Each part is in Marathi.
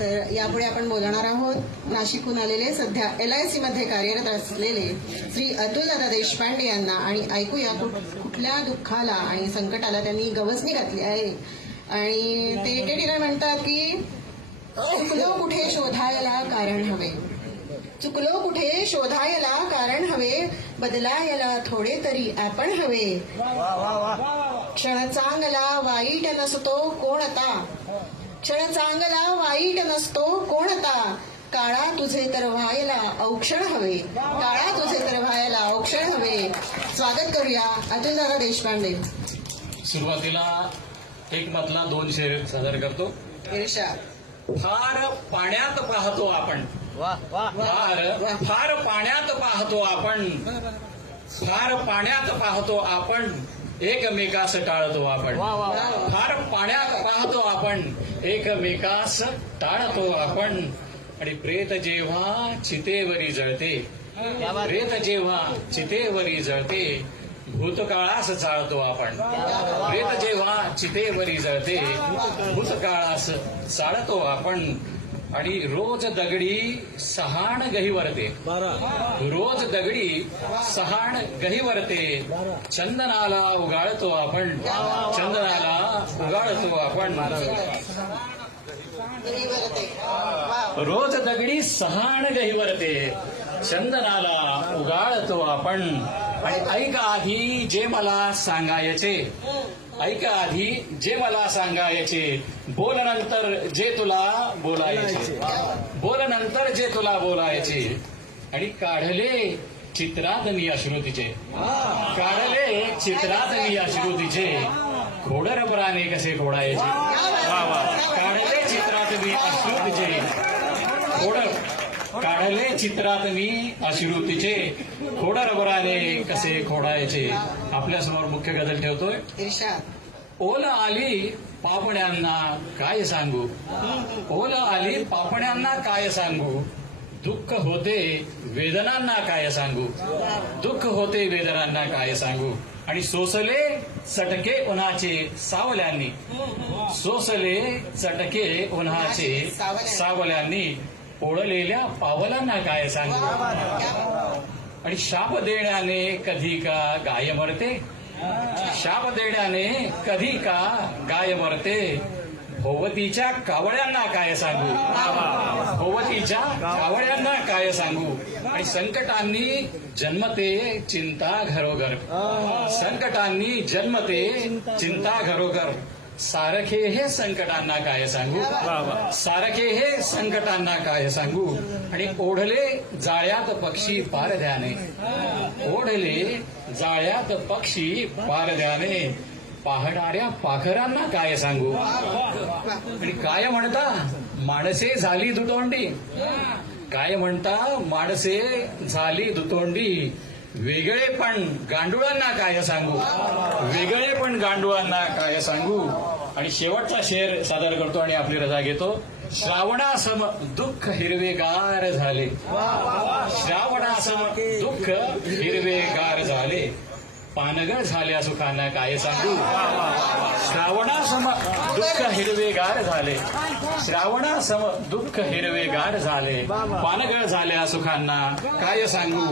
तर यापुढे आपण बोलणार आहोत नाशिकहून आलेले सध्या LIC मध्ये कार्यरत असलेले श्री अतुलदादा देशपांडे यांना आणि ऐकूया कुठल्या दुःखाला आणि संकटाला त्यांनी गवसणी घातली आहे. आणि ते एके ठिकाणी म्हणतात की चुकलो कुठे शोधायला कारण हवे, चुकलो कुठे शोधायला कारण हवे, बदलायला थोडे तरी आपण हवे. क्षण चांगला वाईट नसतो कोणता, क्षण चांगला वाईट नसतो कोणता, काळा तुझे तर व्हायला औक्षण हवे, काळा तुझे तर व्हायला औक्षण हवे. स्वागत करूया अतुलदादा देशपांडे. सुरुवातीला एक मधला 2 शेर सादर करतो. इर्षा. फार पाण्यात पाहतो आपण, फार पाण्यात पाहतो आपण, फार पाण्यात पाहतो आपण, एकमेकास टाळतो आपण. फार पाण्यात पाहतो आपण, एकमेकास टाळतो आपण. आणि प्रेत जेव्हा चितेवरी जळते, प्रेत जेव्हा चितेवरी जळते, भूतकाळास चाळतो आपण. प्रेत जेव्हा चितेवरी जळते, भूतकाळास चाळतो आपण. आणि रोज दगडी सहाण गहिवरते, रोज दगडी सहाण गहिवरते, चंदनाला उगाळतो आपण, चंदनाला उगाळतो आपण. रोज दगडी सहाण गहिवरते, चंदनाला उगाळतो आपण. आणि ऐका आधी जे मला सांगायचे, ऐका आधी जे मला सांगायचे, बोल नंतर जे तुला बोलायचे, बोल नंतर जे तुला बोलायचे. आणि काढले चित्रात मी अश्रुतीचे, काढले चित्रात मी अश्रुतीचे, खोडरपराने कसे खोडायचे. काढले चित्रात मी अश्रुतीचे, काढले चित्रात मी अश्रुतीचे, खोडरपराने कसे खोडायचे. आपल्यासमोर मुख्य गझल ठेवतोय. इर्षा. ओल आली पापण्यांना काय सांगू, ओल आली पापण्यांना काय सांगू, दुःख होते वेदनांना काय सांगू, दुःख होते वेदनांना काय सांगू. आणि सोसले चटके उन्हाचे सावल्यांनी, सोसले चटके उन्हाचे सावल्यांनी, ओढलेल्या पावलांना काय सांगू. आणि शाप देण्याने कधी का गाय मरते, शाप देण्याने कधी का गाय मरते, भोवतीच्या कावळ्यांना काय सांगू, भोवतीच्या कावळ्यांना काय सांगू. आणि संकटांनी जन्मते चिंता घरोघर, संकटांनी जन्मते चिंता घरोघर, सारखे हे संकटांना काय सांगू, सारखे हे संकटांना काय सांगू. आणि ओढले जाळ्यात पक्षी पारध्याने, ओढले जाळ्यात पक्षी पारध्याने, पाहणाऱ्या पाखरांना काय सांगू. आणि काय म्हणता माणसे झाली दुतोंडी, काय म्हणता माणसे झाली दुतोंडी, वेगळेपण गांडुळांना काय सांगू, वेगळेपण गांडुळांना काय सांगू. आणि शेवटचा शेर सादर करतो आणि आपली रजा घेतो. श्रावणासम दुःख हिरवेगार झाले, श्रावणासम दुःख हिरवेगार झाले, पानगळ झाल्या सुखांना काय सांगू. श्रावणासम दुःख हिरवेगार झाले, श्रावणासम दुःख हिरवेगार झाले, पानगळ झाल्या सुखांना काय सांगू.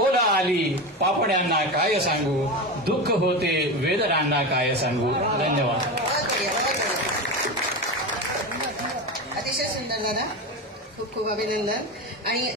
ओला आली पापण्यांना काय सांगू, दुःख होते वेदनांना काय सांगू. धन्यवाद. अतिशय सुंदर दादा, खूप खूप अभिनंदन. आणि